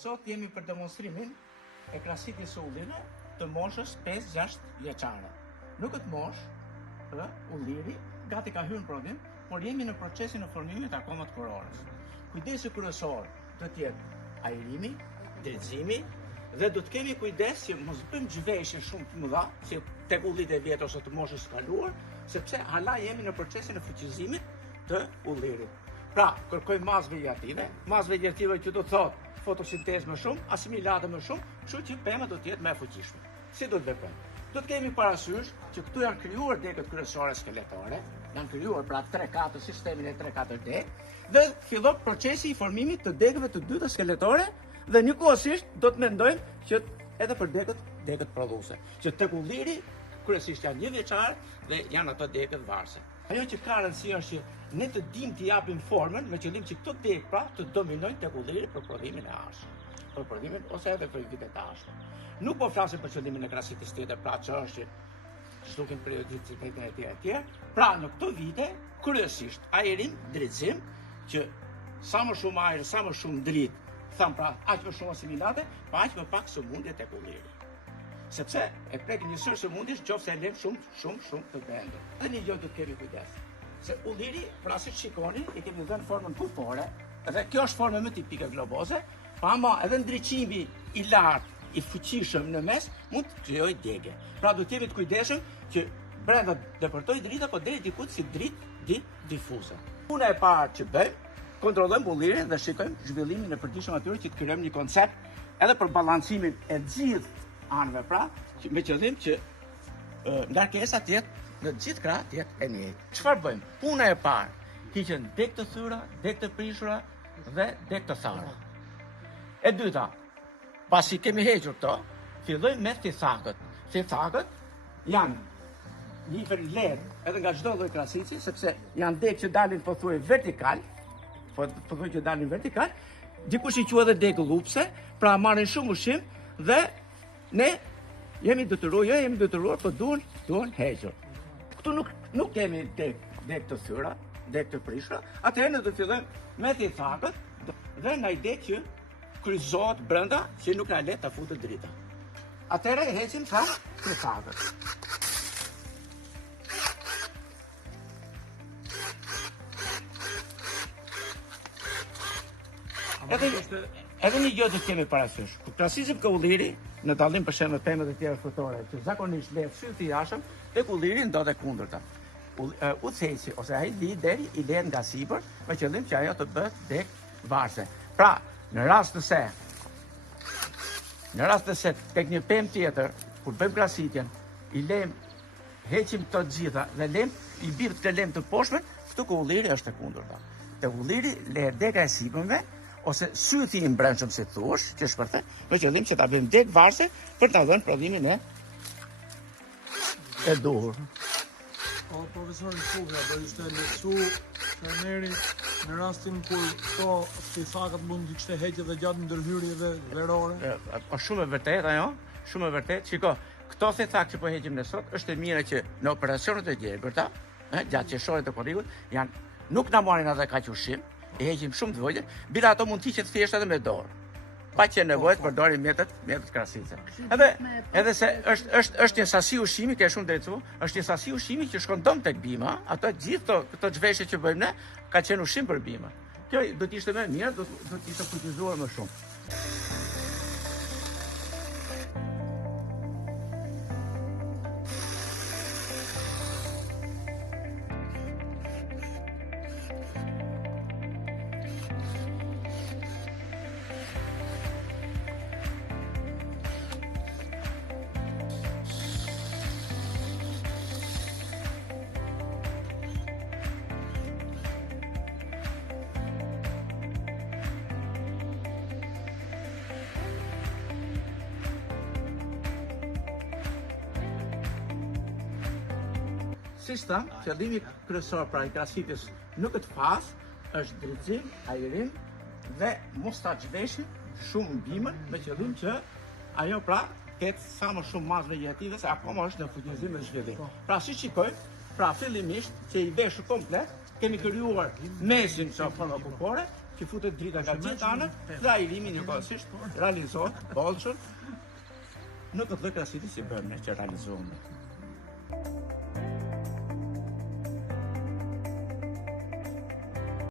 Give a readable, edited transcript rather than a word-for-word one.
Sot jemi për demonstrimin e krahasitjes së ullive të moshës 5-6 vjeçare. Në këtë moshë, ulliri gati ka hyrë në prodhim, por jemi në procesin e formimit akoma të kurorës. Kujdesi kryesor do të jetë ajrimi, drejtësimi dhe do të kemi kujdes që mos bëjmë zhveshje shumë të mëdha, si tek ullit e vjetë ose të moshës së kaluar, sepse hala jemi në procesin e fuqizimit të ullirit. Pra, kërkojmë masë vegetative që do të thotë fotosintezë më shumë, asimilate më shumë, kështu që pemë do të jetë më e fuqishme. Si do të veprojmë? Do të kemi parasysh që këtu janë krijuar degët kryesore skeletore, janë krijuar pra 3-4 sistemin e 3-4D, dhe fillon procesi i formimit të degëve të dyta skeletore dhe njëkohësisht do të mendojmë që edhe për degët prodhuese, që tek ulliri kryesisht janë 1 vjeçar dhe janë ato degët varse. Ajo që ka rëndësi është që ne të dimë të japim formën me qëllim që këto degë pra të dominojnë tek ulliri për prodhimin e ashtë, për prodhimin ose edhe për vitet e ashtë. Nuk po flasim për qëllimin e krahasitjes tjetër, pra që është që shtukin periodicitetin e tjerë. Pra në këto vite kryesisht ajrim, drejtësim, që sa më shumë ajër, sa më shumë dritë, tham pra aq më shumë asimilate, pa aq më pak sëmundje tek ulliri. Sepse e prek njësër sëmundjes nëse e lëm shumë të bendur. Dhe një gjë do të kemi kujdes. Se ulliri, pra si shikoni, i kemi dhënë formën kufore, dhe kjo është forma më tipike globoze, pa ama edhe ndriçimi i lartë, i fuqishëm në mes, mund të krijojë degë. Pra do të jemi të kujdesshëm që brenda depërtoj drita, po deri diku si dritë difuze. Puna e parë që bëjmë, kontrollojmë ullirin dhe shikojmë zhvillimin e përditshëm atyre që të krijojmë një koncept edhe për balancimin e gjithë anëve, pra, me qëllim që ngarkesa të jetë në gjithë krah të jetë e njëjtë. Çfarë bëjmë? Puna e parë, hiqen degë të thyra, degë të prishura dhe degë të thara. E dyta, pasi kemi hequr këto, fillojmë me thithakët. Thithakët janë një lehtë edhe nga çdo lloj krahasitje, sepse janë degë që dalin pothuaj vertikal, dikush i quhet edhe degë llupse, pra marrin shumë ushqim dhe ne jemi detyruar, po duhen hequr. Këtu nuk kemi degë të thyra, degë të prishura, atëherë ne do të fillojmë me thithakët dhe nga ide që kryqëzohet brenda që nuk na le ta futet drita. Atëherë e heqim thithakët. Edhe një gjë të kemi parasysh. Kur krahasisim ka ulliri, në dallim për shembull pemët e tjera frutore, që zakonisht le fyllë i jashtëm, tek ulliri ndodhet e kundërta. Udhëheqësi ose ai lideri i lehen nga sipër, me qëllim që ajo të bëhet degë varse. Pra, në rast të se tek një pemë tjetër, kur bëjmë krahasitjen, i heqim këto të gjitha dhe i bie këtë lem të poshtme, këtu ku ulliri është e kundërta. Te ulliri lehet dega e sipërme ose sythi i mbrëmshëm si thuash, që është përthe, me qëllim që ta bëjmë degë varse për ta dhënë prodhimin e duhur. Po, profesori Fuga, do ishte lehtësu trajneri në rastin kur këto thithakët mund të kishte heqë dhe gjatë ndërhyrjeve verore? Është shumë e vërtetë ajo, shumë e vërtetë. Shiko, këto thithakë që po heqim ne sot, është e mira që në operacionet e gjergërta, gjatë qeshorit të korrikut, nuk na marrin atë kaq ushqim, e heqim shumë të vogël, bira ato mund të hiqet thjesht edhe me dorë. Pa që nevojë të përdorim mjetet krahasitse. Edhe se është një sasi ushqimi, ke shumë drejtu, është një sasi ushqimi që shkon dom tek bima, ato gjithë këto zhveshje që bëjmë ne, ka qenë ushqim për bima. Kjo do të ishte më mirë, do të ishte fuqizuar më shumë. Sistem, qëllimi kryesor pra i krahasitjes në këtë fazë është drejtësim, ajrim dhe mos ta zhveshim shumë bimën me qëllim që ajo pra ketë sa më shumë masë vegetative se akoma është në fuqizim dhe zhvillim. Pra si shikojmë, pra fillimisht që i veshur komplet, kemi krijuar mesin që forma bukore, që futet drita nga gjithë anët dhe ajrimi njëkohësisht realizohet bollshëm në këtë lloj krahasitje si bëmë ne që realizohemi.